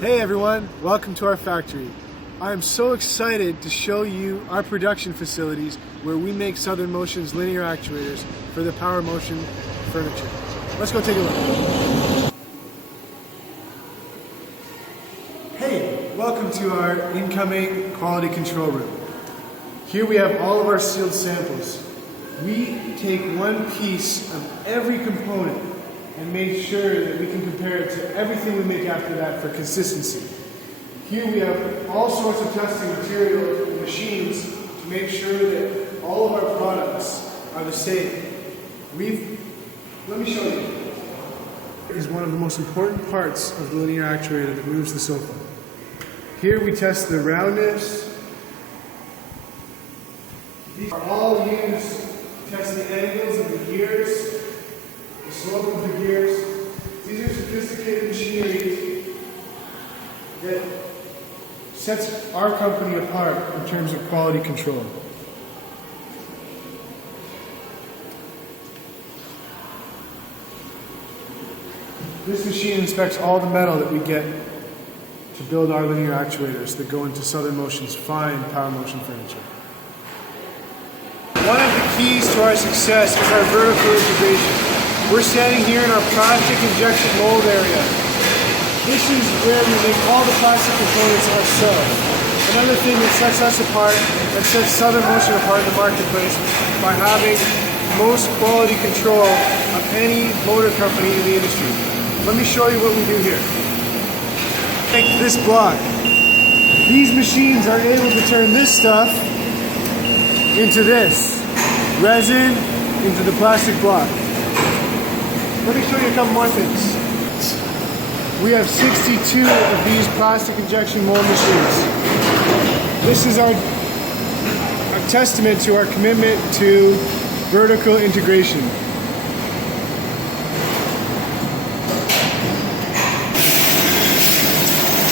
Hey everyone, welcome to our factory. I am so excited to show you our production facilities where we make Southern Motion's linear actuators for the Power Motion furniture. Let's go take a look. Hey, welcome to our incoming quality control room. Here we have all of our sealed samples. We take one piece of every component and make sure that we can compare it to everything we make after that for consistency. Here we have all sorts of testing materials and machines to make sure that all of our products are the same. Let me show you. Is one of the most important parts of the linear actuator that moves the sofa. Here we test the roundness. These are all used to test the angles of the gears, the slope of the gears. These are sophisticated machinery that sets our company apart in terms of quality control. This machine inspects all the metal that we get to build our linear actuators that go into Southern Motion's fine Power Motion furniture. One of the keys to our success is our vertical integration. We're standing here in our plastic injection mold area. This is where we make all the plastic components ourselves. Another thing that sets us apart and sets Southern Motion apart in the marketplace by having most quality control of any motor company in the industry. Let me show you what we do here. Take this block. These machines are able to turn this stuff into this resin into the plastic block. Let me show you a couple more things. We have 62 of these plastic injection mold machines. This is our testament to our commitment to vertical integration.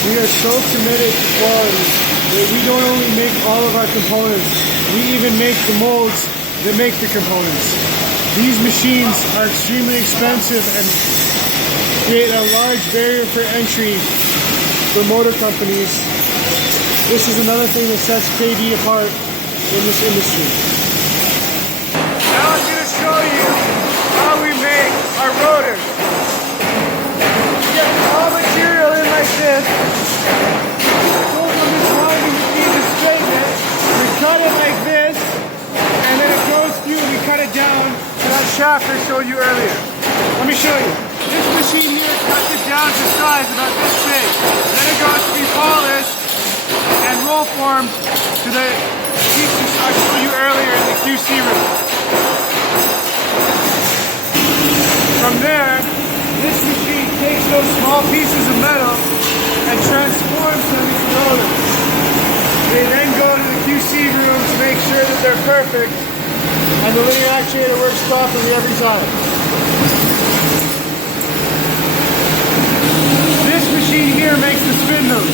We are so committed to quality that we don't only make all of our components, we even make the molds that make the components. These machines are extremely expensive and create a large barrier for entry for motor companies. This is another thing that sets KD apart in this industry. Now I'm going to show you how we make our rotors. We get raw material in like this. Goes on this winding machine to straighten it. We cut it like this, and then it goes through and we cut it down to that shaft I showed you earlier. Let me show you. This machine here cuts it down to size about this big. Then it goes to be polished and roll formed to the pieces I showed you earlier in the QC room. From there, this machine takes those small pieces of metal and transforms them into rotors. They then go to the QC room to make sure that they're perfect, and the linear actuator works properly every time. This machine here makes the spindles.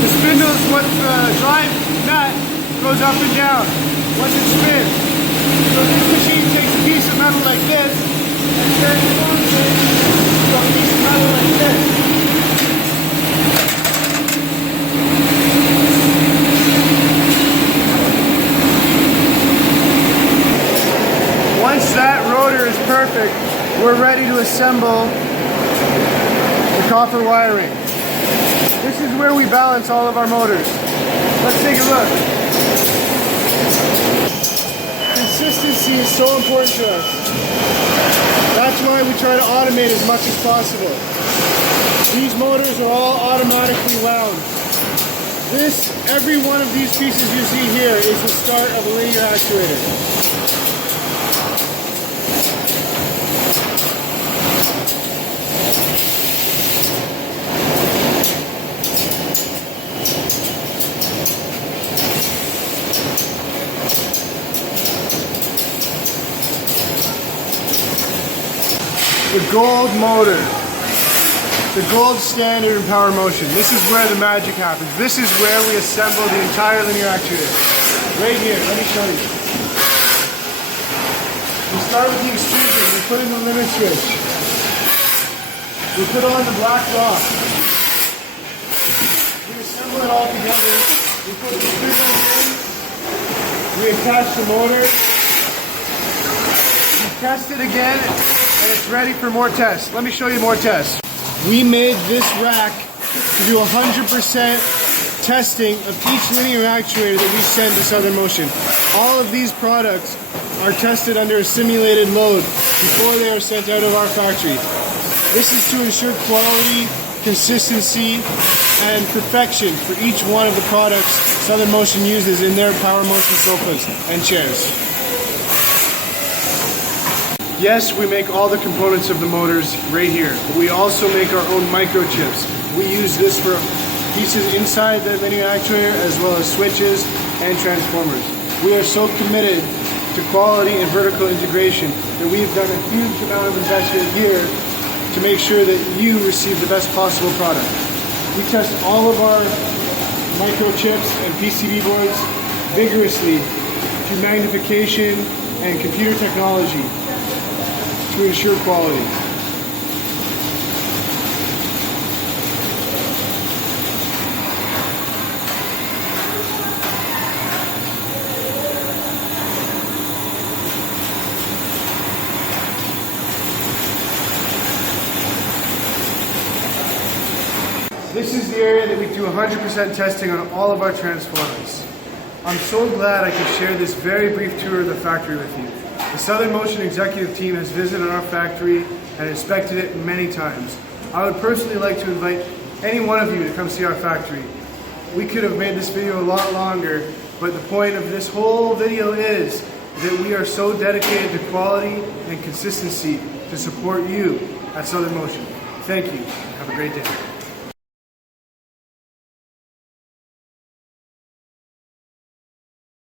The spindle is what the drive nut goes up and down once it spins. So this machine takes a piece of metal like this and transforms it into a piece of metal like this. Once that rotor is perfect, we're ready to assemble the copper wiring. This is where we balance all of our motors. Let's take a look. Consistency is so important to us. That's why we try to automate as much as possible. These motors are all automatically wound. Every one of these pieces you see here is the start of a linear actuator. The gold motor, the gold standard in Power Motion. This is where the magic happens. This is where we assemble the entire linear actuator. Right here, let me show you. We start with the extrusion, we put in the limit switch. We put on the black rock. assemble it all together. We put the screws in, we attach the motor, we test it again, and it's ready for more tests. Let me show you more tests. We made this rack to do 100% testing of each linear actuator that we send to Southern Motion. All of these products are tested under a simulated load before they are sent out of our factory. This is to ensure quality, consistency, and perfection for each one of the products Southern Motion uses in their Power Motion sofas and chairs. Yes, we make all the components of the motors right here, but we also make our own microchips. We use this for pieces inside the linear actuator as well as switches and transformers. We are so committed to quality and vertical integration that we've done a huge amount of investment here to make sure that you receive the best possible product. We test all of our microchips and PCB boards vigorously through magnification and computer technology to ensure quality. This is the area that we do 100% testing on all of our transformers. I'm so glad I could share this very brief tour of the factory with you. The Southern Motion executive team has visited our factory and inspected it many times. I would personally like to invite any one of you to come see our factory. We could have made this video a lot longer, but the point of this whole video is that we are so dedicated to quality and consistency to support you at Southern Motion. Thank you. Have a great day.